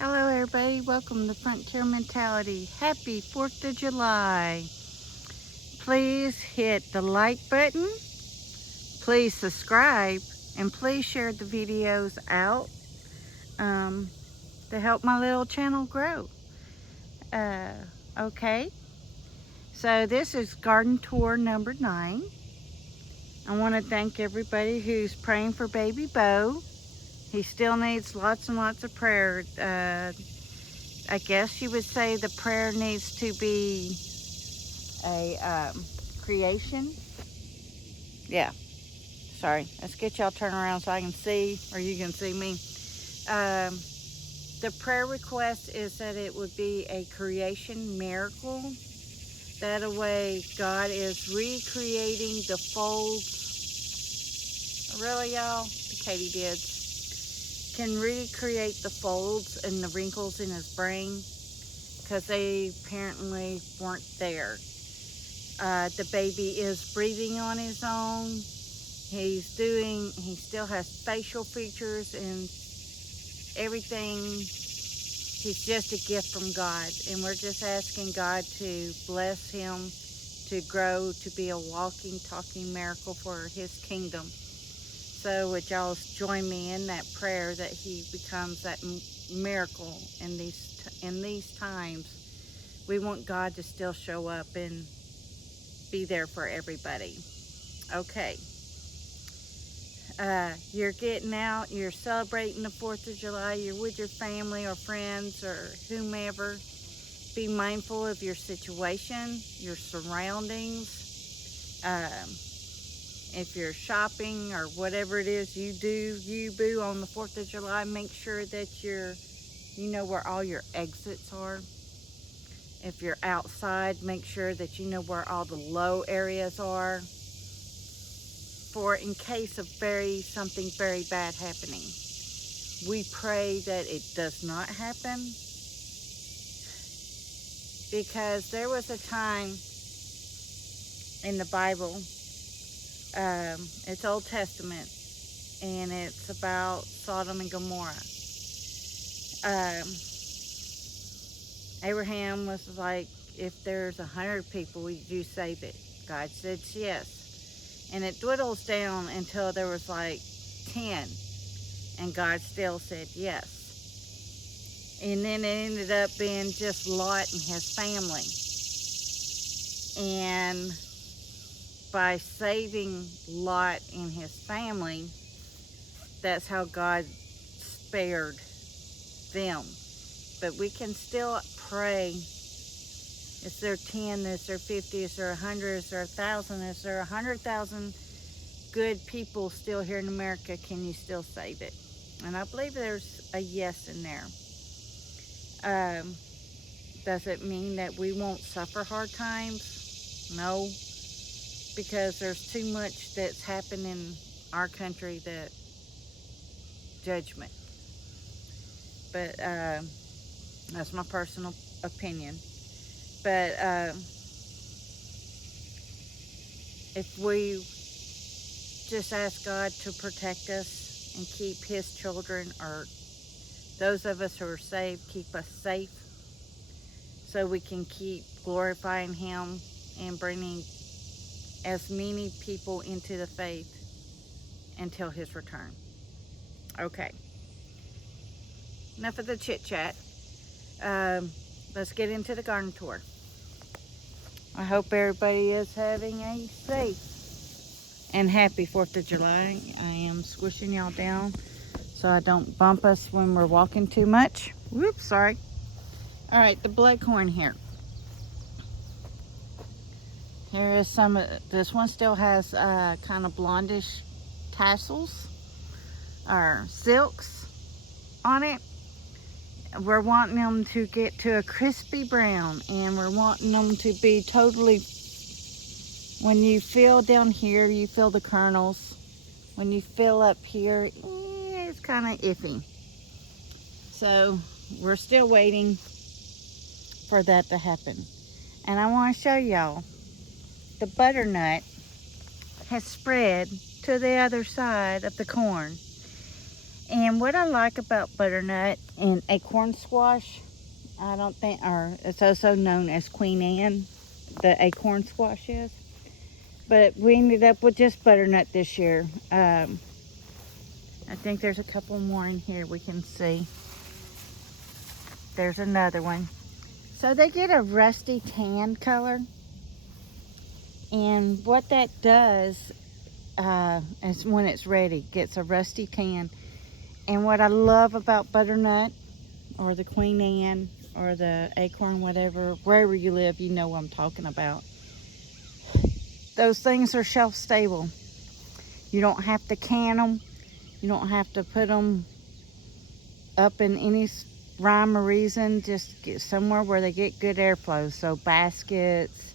Hello everybody, welcome to Frontier Mentality. Happy 4th of July. Please hit the like button, please subscribe, and please share the videos out to help my little channel grow. Okay, so this is garden tour number 9. I want to thank everybody who's praying for baby Bo. He still needs lots and lots of prayer. I guess you would say the prayer needs to be a creation. Yeah, sorry. Let's get y'all turned around so I can see, or you can see me. The prayer request is that it would be a creation miracle. That way God is recreating the folds. Really, y'all? The katydids can recreate the folds and the wrinkles in his brain because they apparently weren't there. The baby is breathing on his own. He still has facial features and everything. He's just a gift from God, and we're just asking God to bless him to grow to be a walking, talking miracle for his kingdom. So would y'all join me in that prayer that he becomes that miracle in these times. We want God to still show up and be there for everybody. Okay. You're getting out, you're celebrating the 4th of July, you're with your family or friends or whomever. Be mindful of your situation, your surroundings. If you're shopping or whatever it is you do, boo, on the 4th of July, make sure that you know where all your exits are. If you're outside, make sure that you know where all the low areas are, for in case of something very bad happening. We pray that it does not happen, because there was a time in the Bible, it's Old Testament, and it's about Sodom and Gomorrah. Abraham was like, if there's 100 people, would you save it? God said yes. And it dwindles down until there was like 10, and God still said yes. And then it ended up being just Lot and his family. And by saving Lot and his family, that's how God spared them. But we can still pray. Is there 10? Is there 50? Is there 100? Is there 1,000? Is there 100,000 good people still here in America? Can you still save it? And I believe there's a yes in there. Does it mean that we won't suffer hard times? No, because there's too much that's happened in our country that judgment. But that's my personal opinion. But if we just ask God to protect us and keep his children, or those of us who are saved, keep us safe, so we can keep glorifying him and bringing as many people into the faith until his return. Okay, enough of the chit chat. Let's get into the garden tour. I hope everybody is having a safe and happy 4th of July. I am squishing y'all down so I don't bump us when we're walking too much. Whoops, sorry. All right, the blood corn here. Here is some of this one. Still has kind of blondish tassels or silks on it. We're wanting them to get to a crispy brown, and we're wanting them to be totally, when you feel down here, you feel the kernels. When you feel up here, it's kind of iffy. So we're still waiting for that to happen. And I want to show y'all, the butternut has spread to the other side of the corn. And what I like about butternut and acorn squash, I don't think, or it's also known as Queen Anne, the acorn squash is. But we ended up with just butternut this year. I think there's a couple more in here we can see. There's another one. So they get a rusty tan color. And what that does is when it's ready, gets a rusty tan. And what I love about butternut or the Queen Anne or the acorn, whatever, wherever you live, you know what I'm talking about. Those things are shelf stable. You don't have to can them. You don't have to put them up in any rhyme or reason. Just get somewhere where they get good airflow. So baskets,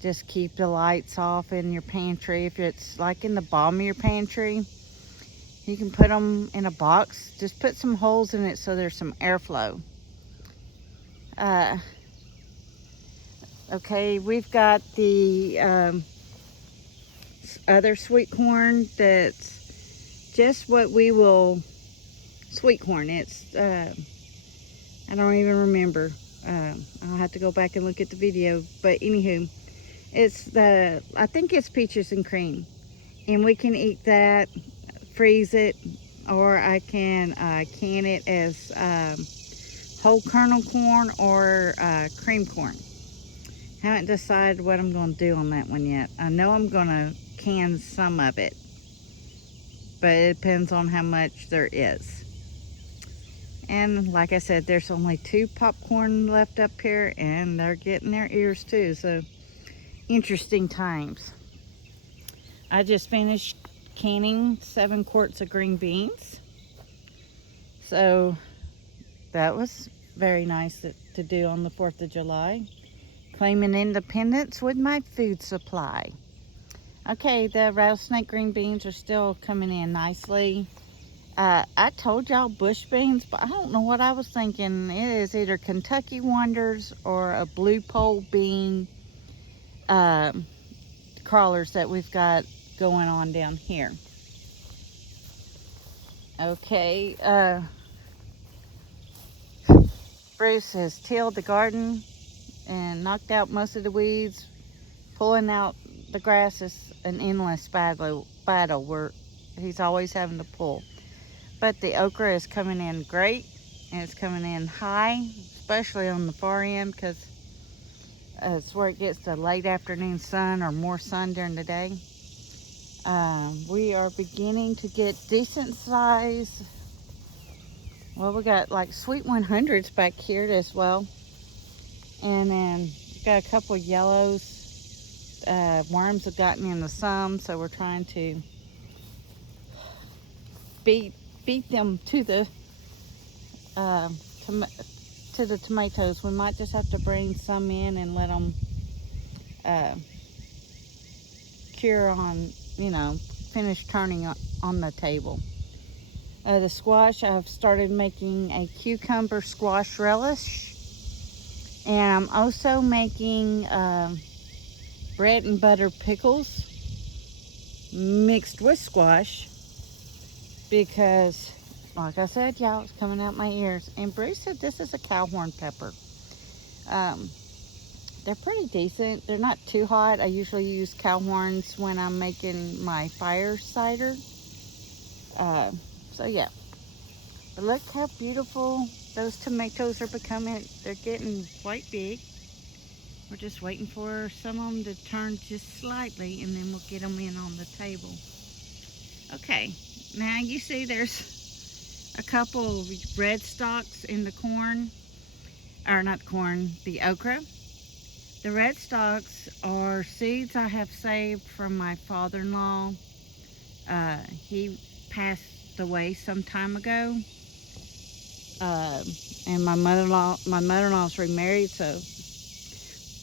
just keep the lights off in your pantry. If it's like in the bottom of your pantry, you can put them in a box. Just put some holes in it so there's some airflow. Okay, we've got the other sweet corn that's just what we will, sweet corn. It's, I don't even remember. I'll have to go back and look at the video. But anywho, it's the, I think it's peaches and cream. And we can eat that, freeze it, or I can can it as whole kernel corn or cream corn. Haven't decided what I'm going to do on that one yet. I know I'm going to can some of it, but it depends on how much there is. And like I said, there's only 2 popcorn left up here, and they're getting their ears too, so interesting times. I just finished canning 7 quarts of green beans, so that was very nice to do on the 4th of July. Claiming independence with my food supply. Okay, the rattlesnake green beans are still coming in nicely. I told y'all bush beans, but I don't know what I was thinking. It is either Kentucky Wonders or a blue pole bean crawlers that we've got going on down here. Okay, Bruce has tilled the garden and knocked out most of the weeds. Pulling out the grass is an endless battle where he's always having to pull. But the okra is coming in great, and it's coming in high, especially on the far end, because it's where it gets the late afternoon sun or more sun during the day. We are beginning to get decent size. Well, we got like sweet 100s back here as well. And then we've got a couple yellows. Worms have gotten into some, so we're trying to beat them to the tomatoes. We might just have to bring some in and let them cure on, you know, finish turning on the table. The squash, I've started making a cucumber squash relish. And I'm also making bread and butter pickles mixed with squash because, like I said, y'all, it's coming out my ears. And Bruce said this is a cowhorn pepper. They're pretty decent. They're not too hot. I usually use cowhorns when I'm making my fire cider. So yeah. But look how beautiful those tomatoes are becoming. They're getting quite big. We're just waiting for some of them to turn just slightly, and then we'll get them in on the table. Okay, now you see there's a couple of red stalks in the corn, or not corn, the okra. The red stalks are seeds I have saved from my father-in-law. He passed away some time ago. And my mother-in-law's remarried, so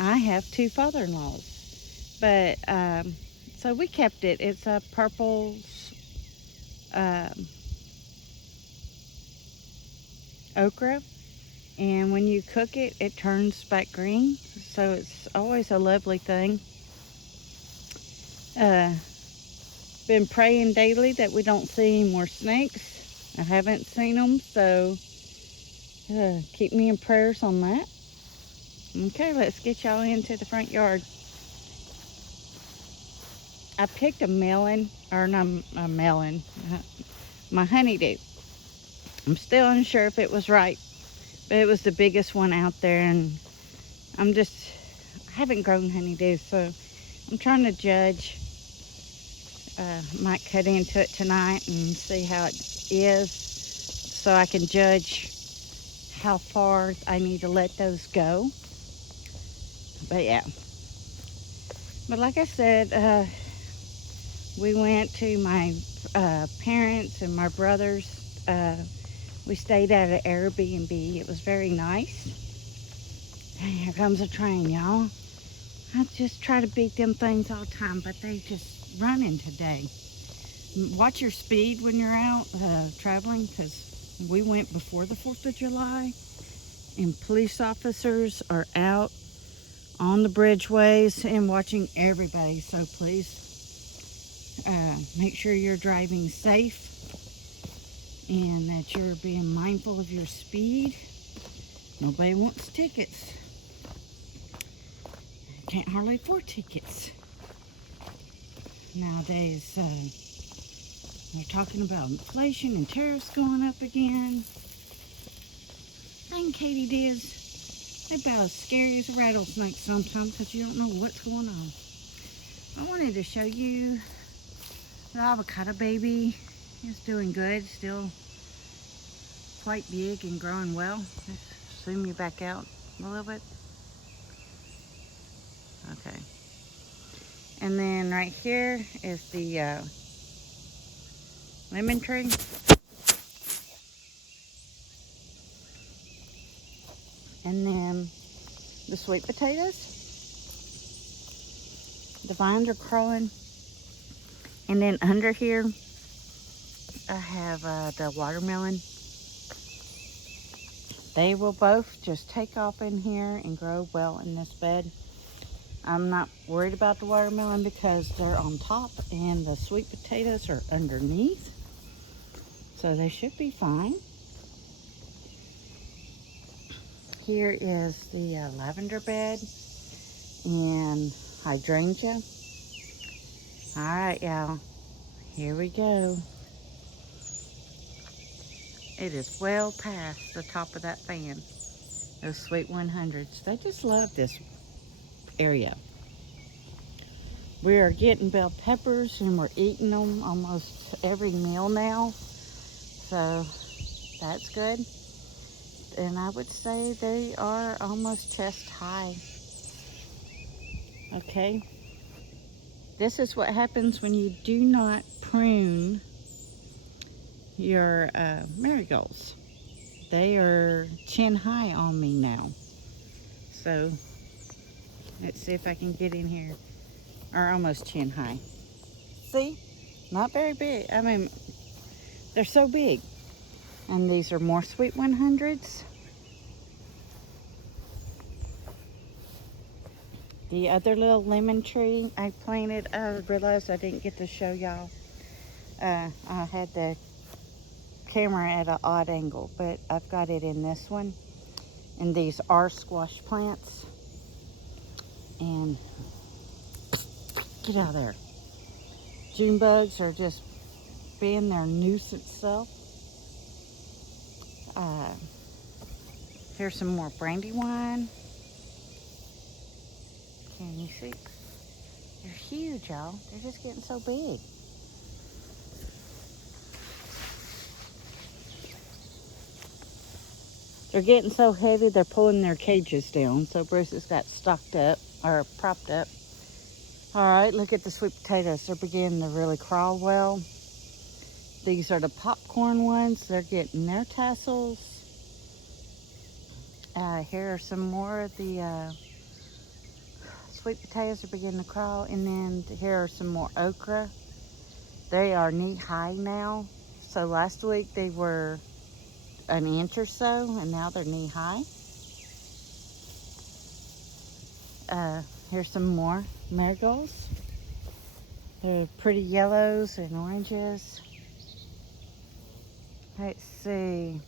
I have 2 father-in-laws. But so we kept it. It's a purple okra, and when you cook it, it turns back green. So it's always a lovely thing. Been praying daily that we don't see any more snakes. I haven't seen them, so keep me in prayers on that. Okay, let's get y'all into the front yard. I picked a melon, or not a melon, my honeydew. I'm still unsure if it was right, but it was the biggest one out there, and I haven't grown honeydew, so I'm trying to judge. Might cut into it tonight and see how it is, so I can judge how far I need to let those go. But yeah, but like I said, we went to my parents and my brother's. We stayed at an Airbnb. It was very nice. And here comes a train, y'all. I just try to beat them things all the time, but they just running today. Watch your speed when you're out traveling, because we went before the 4th of July, and police officers are out on the bridgeways and watching everybody. So please make sure you're driving safe and that you're being mindful of your speed. Nobody wants tickets. Can't hardly afford tickets nowadays. They're talking about inflation and tariffs going up again. Dang katydids, they're about as scary as a rattlesnake sometimes, because you don't know what's going on. I wanted to show you the avocado baby. It's doing good, still quite big and growing well. Let's zoom you back out a little bit. Okay. And then right here is the lemon tree. And then the sweet potatoes. The vines are growing. And then under here, I have the watermelon. They will both just take off in here and grow well in this bed. I'm not worried about the watermelon because they're on top and the sweet potatoes are underneath. So they should be fine. Here is the lavender bed and hydrangea. All right, y'all. Here we go. It is well past the top of that fan. Those sweet 100s. They just love this area. We are getting bell peppers and we're eating them almost every meal now. So that's good. And I would say they are almost chest high. Okay. This is what happens when you do not prune your marigolds. They are chin high on me now. So let's see if I can get in here. Or almost chin high. See? Not very big. I mean, they're so big. And these are more sweet 100s. The other little lemon tree I planted, I realized I didn't get to show y'all. I had the camera at an odd angle, but I've got it in this one. And these are squash plants. And get out of there. June bugs are just being their nuisance self. Here's some more brandywine. Can you see? They're huge, y'all. They're just getting so big. They're getting so heavy, they're pulling their cages down. So Bruce has got stocked up, or propped up. All right, look at the sweet potatoes. They're beginning to really crawl well. These are the popcorn ones. They're getting their tassels. Here are some more of the sweet potatoes are beginning to crawl. And then here are some more okra. They are knee high now. So last week they were an inch or so, and now they're knee high. Here's some more marigolds. They're pretty yellows and oranges. Let's see.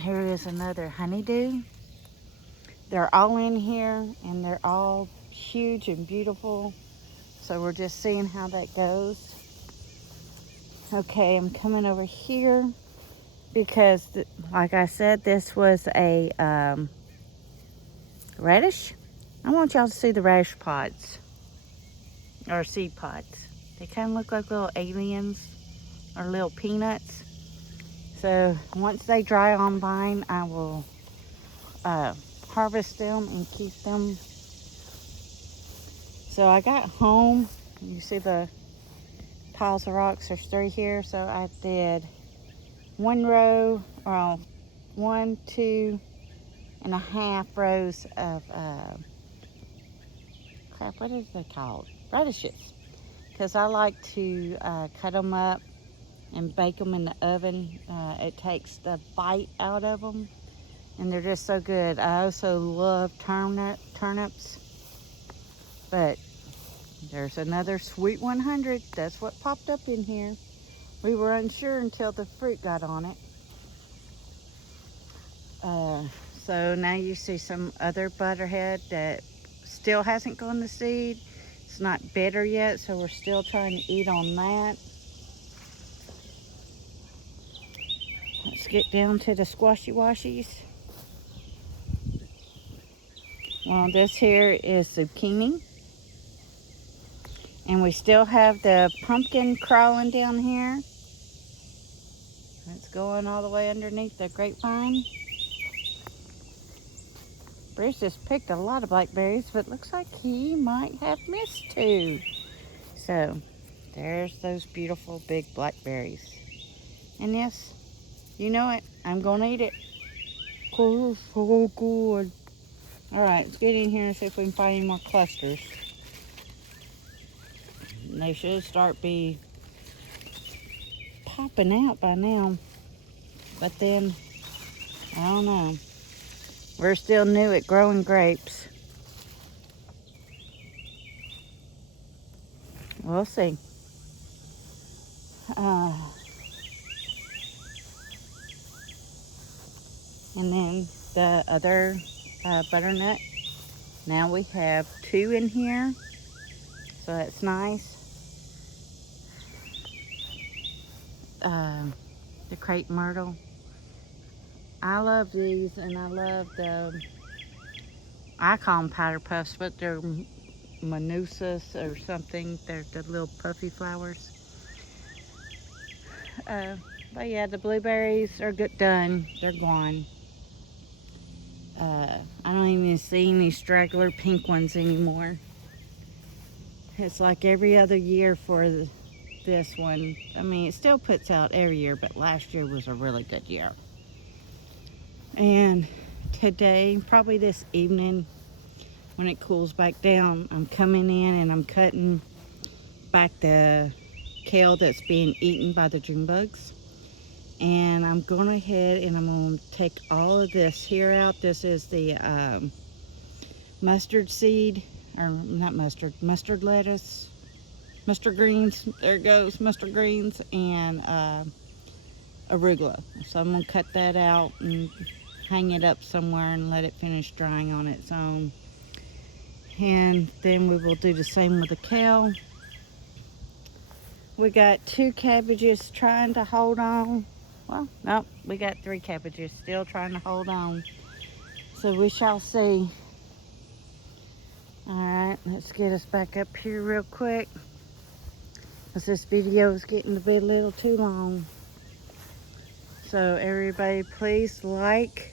Here is another honeydew. They're all in here and they're all huge and beautiful. So we're just seeing how that goes. Okay, I'm coming over here because, like I said, this was a radish. I want y'all to see the radish pods, or seed pods. They kind of look like little aliens or little peanuts. So once they dry on vine, I will harvest them and keep them. So I got home. You see the piles of rocks. There's 3 here. So I did 1 row, well, 1, 2.5 rows of crap. What is they called? Radishes. Because I like to cut them up and bake them in the oven. It takes the bite out of them, and they're just so good. I also love turnips, but there's another Sweet 100. That's what popped up in here. We were unsure until the fruit got on it. So now you see some other butterhead that still hasn't gone to seed. It's not bitter yet, so we're still trying to eat on that. Let's get down to the squashy washies. Well, this here is zucchini. And we still have the pumpkin crawling down here. It's going all the way underneath the grapevine. Bruce just picked a lot of blackberries, but looks like he might have missed 2. So, there's those beautiful big blackberries. And yes, you know it, I'm gonna eat it. Oh, so good. Alright, let's get in here and see if we can find any more clusters. They should start be popping out by now. But then, I don't know. We're still new at growing grapes. We'll see. And then the other butternut. Now we have 2 in here. So that's nice. The crepe myrtle. I love these, and I love the, I call them powder puffs, but they're manusas or something. They're the little puffy flowers. But yeah, the blueberries are done. They're gone. I don't even see any straggler pink ones anymore. It's like every other year for this one. I mean, it still puts out every year, but last year was a really good year. And today, probably this evening, when it cools back down, I'm coming in and I'm cutting back the kale that's being eaten by the June bugs. And I'm going ahead and I'm going to take all of this here out. This is the mustard seed, or not mustard, mustard lettuce, mustard greens. There it goes, mustard greens, and arugula. So I'm going to cut that out and hang it up somewhere and let it finish drying on its own. And then we will do the same with the kale. We got 2 cabbages trying to hold on. Well, nope, we got 3 cabbages still trying to hold on. So we shall see. Alright, let's get us back up here real quick, because this video is getting to be a little too long. So everybody, please like,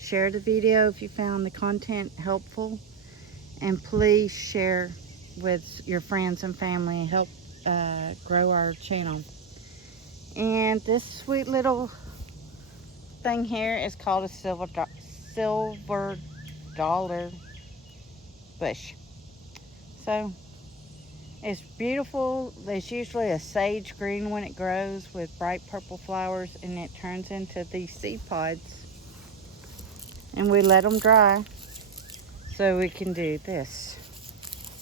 share the video if you found the content helpful, and please share with your friends and family and help grow our channel. And this sweet little thing here is called a silver dollar bush. So it's beautiful. There's usually a sage green when it grows with bright purple flowers, and it turns into these seed pods. And we let them dry so we can do this.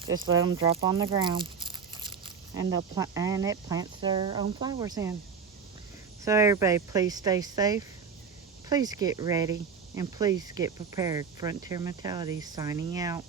Just let them drop on the ground. and it plants their own flowers in. So everybody, please stay safe. Please get ready, and please get prepared. Frontier Mentality signing out.